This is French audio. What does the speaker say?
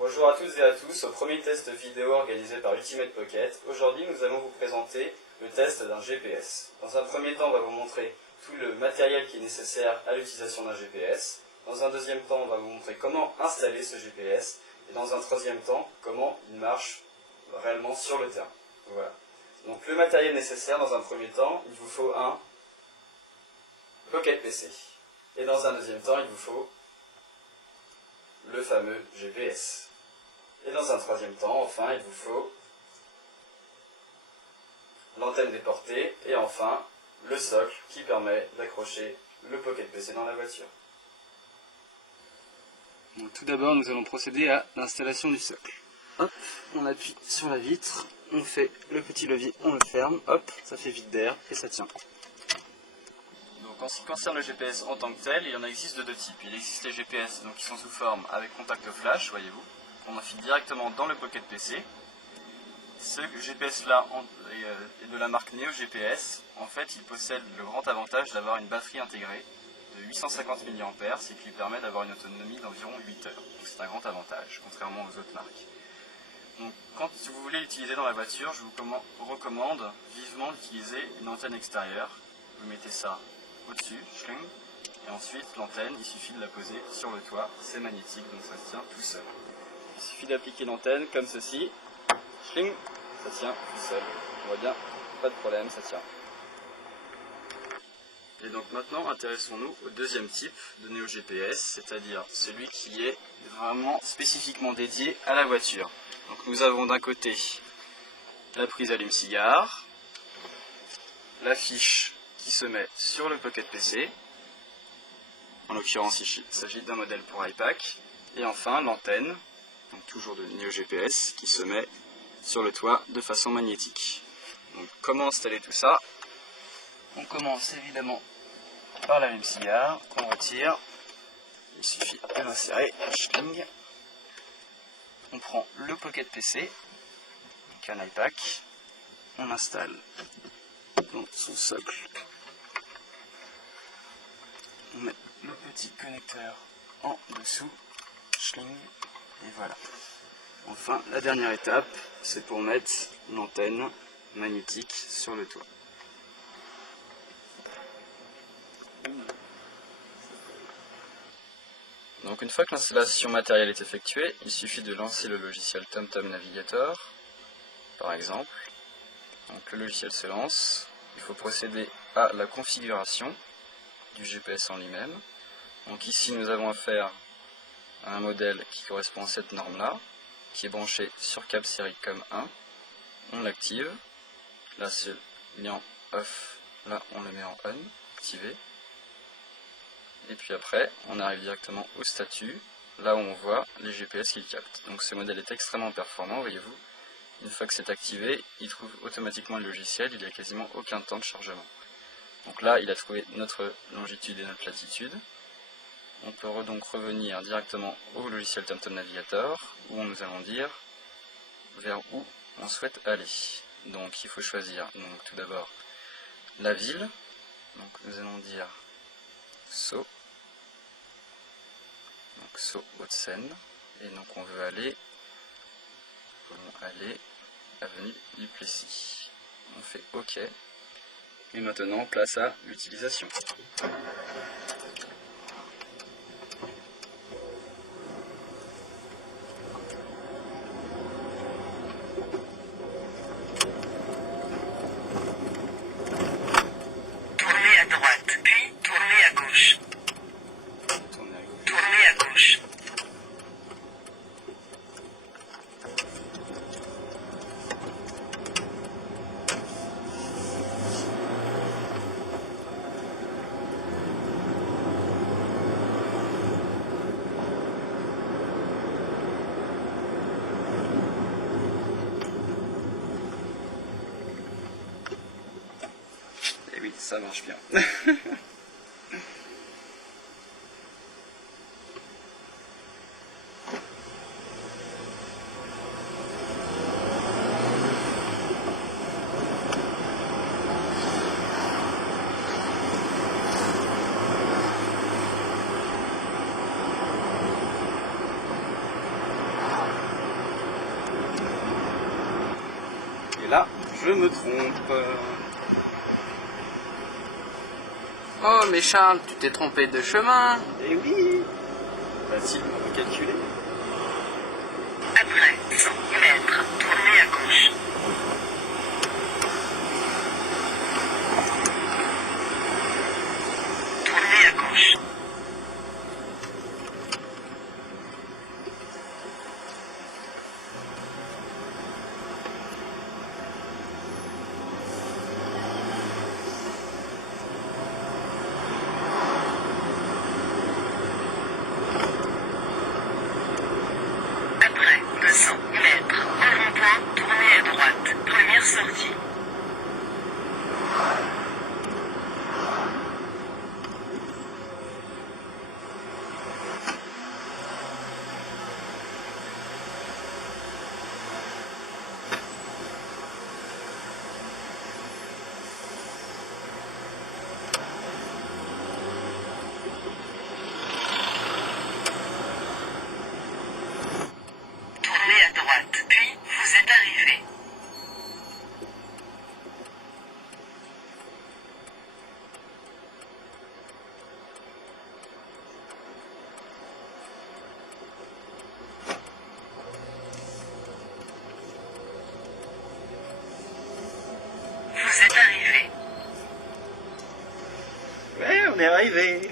Bonjour à toutes et à tous, au premier test vidéo organisé par Ultimate Pocket. Aujourd'hui, nous allons vous présenter le test d'un GPS. Dans un premier temps, on va vous montrer tout le matériel qui est nécessaire à l'utilisation d'un GPS. Dans un deuxième temps, on va vous montrer comment installer ce GPS. Et dans un troisième temps, comment il marche réellement sur le terrain. Voilà. Donc le matériel nécessaire, dans un premier temps, il vous faut un Pocket PC. Et dans un deuxième temps, il vous faut le fameux GPS. Et dans un troisième temps, enfin, il vous faut l'antenne déportée et enfin le socle qui permet d'accrocher le Pocket PC dans la voiture. Donc, tout d'abord, nous allons procéder à l'installation du socle. Hop, on appuie sur la vitre, on fait le petit levier, on le ferme, hop, ça fait vide d'air et ça tient. Donc en ce qui concerne le GPS en tant que tel, il en existe de deux types. Il existe les GPS qui sont sous forme avec contact flash, voyez-vous. On enfile directement dans le Pocket PC. Ce GPS-là est de la marque Neo GPS. En fait, il possède le grand avantage d'avoir une batterie intégrée de 850 mAh, ce qui lui permet d'avoir une autonomie d'environ 8 heures. Donc c'est un grand avantage, contrairement aux autres marques. Donc, quand vous voulez l'utiliser dans la voiture, je vous recommande vivement d'utiliser une antenne extérieure. Vous mettez ça au-dessus, et ensuite l'antenne, il suffit de la poser sur le toit, c'est magnétique, donc ça se tient tout seul. Il suffit d'appliquer l'antenne comme ceci, ça tient tout seul. On voit bien, pas de problème, ça tient. Et donc maintenant, intéressons-nous au deuxième type de Neo GPS, c'est-à-dire celui qui est vraiment spécifiquement dédié à la voiture. Donc nous avons d'un côté la prise allume-cigare, la fiche qui se met sur le Pocket PC, en l'occurrence il s'agit d'un modèle pour iPack, et enfin l'antenne, donc toujours de Neo GPS, qui se met sur le toit de façon magnétique. Donc comment installer tout ça? On commence évidemment par l'allume-cigare, qu'on retire, il suffit de l'insérer, on prend le Pocket PC, donc un iPack, on installe dans son socle, on met le petit connecteur en dessous, et voilà. Enfin, la dernière étape, c'est pour mettre l'antenne magnétique sur le toit. Donc une fois que l'installation matérielle est effectuée, il suffit de lancer le logiciel TomTom Navigator, par exemple. Donc le logiciel se lance, il faut procéder à la configuration du GPS en lui-même. Donc ici nous avons affaire à un modèle qui correspond à cette norme-là, qui est branché sur câble Sericom 1. On l'active, là c'est mis en off, là on le met en on, activé. Et puis après, on arrive directement au statut, là où on voit les GPS qu'il capte. Donc ce modèle est extrêmement performant, voyez-vous. Une fois que c'est activé, il trouve automatiquement le logiciel, il n'y a quasiment aucun temps de chargement. Donc là, il a trouvé notre longitude et notre latitude. On peut donc revenir directement au logiciel TomTom Navigator, où nous allons dire vers où on souhaite aller. Donc il faut choisir tout d'abord la ville, donc nous allons dire Sceaux, donc Sceaux Hauts-de-Seine, et donc on veut aller avenue du Plessis. On fait OK, et maintenant place à l'utilisation. Tournez à droite, puis tournez à gauche. Tournez à gauche. Et oui, ça marche bien. là, je me trompe. Oh, mais Charles, tu t'es trompé de chemin. Eh oui. Facile pour calculer. Après 100 mètres, tournez à gauche. Tournez à gauche. Après 200 mètres, au rond-point, tournez à droite. Première sortie. Tournez à droite, puis vous êtes arrivé. Vous êtes arrivé. Ouais, on est arrivé.